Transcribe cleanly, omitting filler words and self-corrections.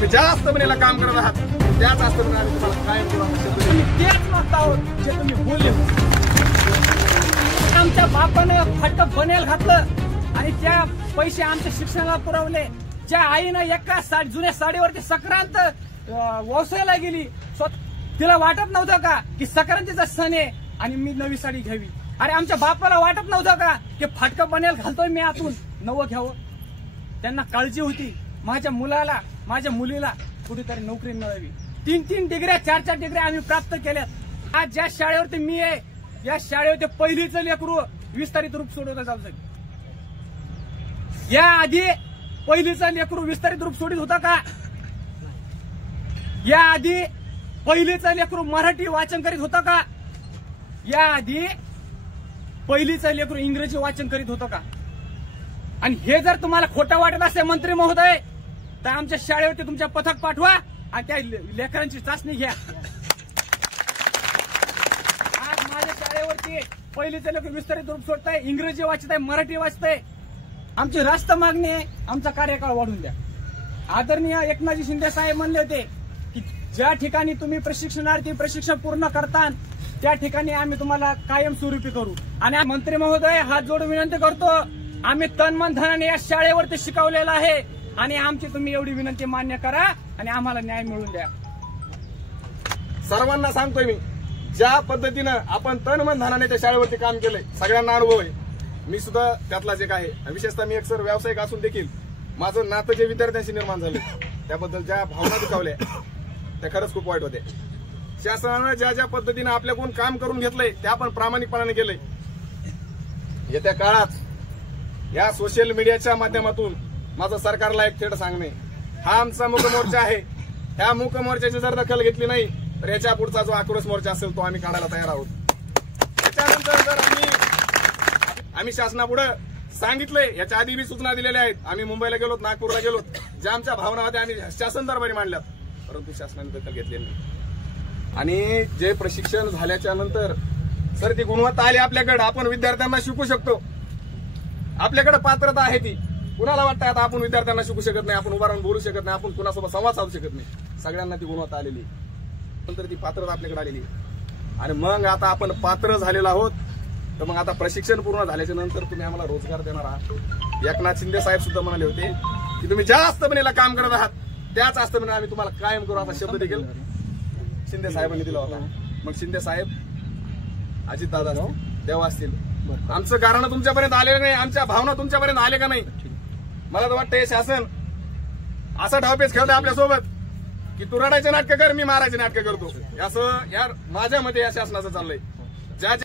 तुम्ही ज्या आस्थापनेला काम करत आहात त्याच आस्थापनेला आम्ही तुम्हाला कायम करू तेच मागत आहोत जे तुम्ही बोलले. आमच्या बापानं फाटक बनेल घातलं आणि त्या पैसे आमच्या शिक्षणाला पुरवले. ज्या आईनं एका जुन्या साडीवरती संक्रांत व्यवसायाला गेली, तिला वाटत नव्हतं का की संक्रांतीचा सण आहे आणि मी नवी साडी घ्यावी. अरे आमच्या बापाला वाटत नव्हतं का की फाटक बनेल घालतोय मी आतून नवं घ्यावं. त्यांना काळजी होती माझ्या मुलाला माझ्या मुलीला कुठेतरी नोकरी मिळावी. 3-3 डिग्र्या 4-4 डिग्र्या आम्ही प्राप्त केल्यात. आज ज्या शाळेवरती मी आहे या शाळेवरती पहिलीचं लेकरू विस्तारित रूप सोडवलं जाऊ शकत. या आधी पहिलीचं लेकरू विस्तारित रूप सोडित होता का? या आधी पहिलीचं लेकरू मराठी वाचन करीत होतं का? या आधी पहिलीचं लेकरू इंग्रजी वाचन करीत होतं का? आणि हे जर तुम्हाला खोटं वाटत असेल मंत्री महोदय तर आमच्या शाळेवरती तुमच्या पथक पाठवा आणि त्या लेकरांची चाचणी घ्या. आज माझ्या शाळेवरती पहिलीचं लेकरू विस्तारित रूप सोडत आहे, इंग्रजी वाचत आहे, मराठी वाचत आहे. आमची रास्त मागणी आहे आमचा कार्यकाळ वाढवून द्या. आदरणीय एकनाथजी शिंदे साहेब म्हणले होते की ज्या ठिकाणी तुम्ही प्रशिक्षणार्थी प्रशिक्षण पूर्ण करता त्या ठिकाणी आम्ही तुम्हाला कायमस्वरूपी करू. आणि मंत्री महोदय हात जोडून विनंती करतो, आम्ही तन मन धनाने या शाळेवरती शिकवलेलं आहे आणि आमची तुम्ही एवढी विनंती मान्य करा आणि आम्हाला न्याय मिळवून द्या. सर्वांना सांगतोय मी, ज्या पद्धतीनं आपण तन मन धनाने त्या शाळेवरती काम केलंय सगळ्यांना अनुभव आहे. मी सुद्धा त्यातलाच एक आहे. विशेषतः मी एक सर व्यावसायिक असून देखील माझं नातं जे विद्यार्थ्यांशी निर्माण झाले त्याबद्दल ज्या भावना दुखावल्या त्या खरंच खूप वाईट होत्या. शासनानं ज्या ज्या पद्धतीनं आपल्याकडून काम करून घेतलंय ते आपण प्रामाणिकपणाने केलंय. येत्या काळात या सोशल मीडियाच्या माध्यमातून माझं सरकारला एक थेट सांगणे, हा आमचा मूक मोर्चा आहे. ह्या मूक मोर्चाची जर दखल घेतली नाही तर याच्या पुढचा जो आक्रोश मोर्चा असेल तो आम्ही काढायला तयार आहोत. त्याच्यानंतर जर आम्ही शासनापुढे सांगितलंय, याच्या आधी बी सूचना दिलेल्या आहेत. आम्ही मुंबईला गेलो, नागपूरला गेलो, ज्या आमच्या भावना होत्या आम्ही शासन दरबारी मांडल्यात, परंतु शासनाने दखल घेतलेली नाही. आणि जे प्रशिक्षण झाल्याच्या नंतर सर ती गुणवत्ता आली आपल्याकडे, आपण विद्यार्थ्यांना शिकू शकतो, आपल्याकडे पात्रता आहे ती. कुणाला वाटतं आता आपण विद्यार्थ्यांना शिकू शकत नाही, आपण उभा राहून बोलू शकत नाही, आपण कुणासोबत संवाद साधू शकत नाही. सगळ्यांना ती गुणवत्ता आलेली, नंतर ती पात्रता आपल्याकडे आलेली. आणि मग आता आपण पात्र झालेलो आहोत तर मग आता प्रशिक्षण पूर्ण झाल्याच्या नंतर तुम्ही आम्हाला रोजगार देणार आहात. एकनाथ शिंदे साहेब सुद्धा म्हणाले होते की तुम्ही ज्या आस्थापनेला काम करत आहात त्याच आस्थापनेला आम्ही तुम्हाला कायम करू, असा शब्द देखील शिंदे साहेबांनी दिला होता. मग शिंदे साहेब अजितदादा असतील तेव्हा असतील, आमचं कारण तुमच्यापर्यंत आलेलं नाही, आमच्या भावना तुमच्यापर्यंत आले का नाही. मला तर वाटतं हे शासन असा डावपेच खेळतंय आपल्यासोबत की तू रडायचे नाटकं कर, मी मारायचे नाटकं करतो. असं यार माझ्या मते या शासनाचं चाललंय. ज्या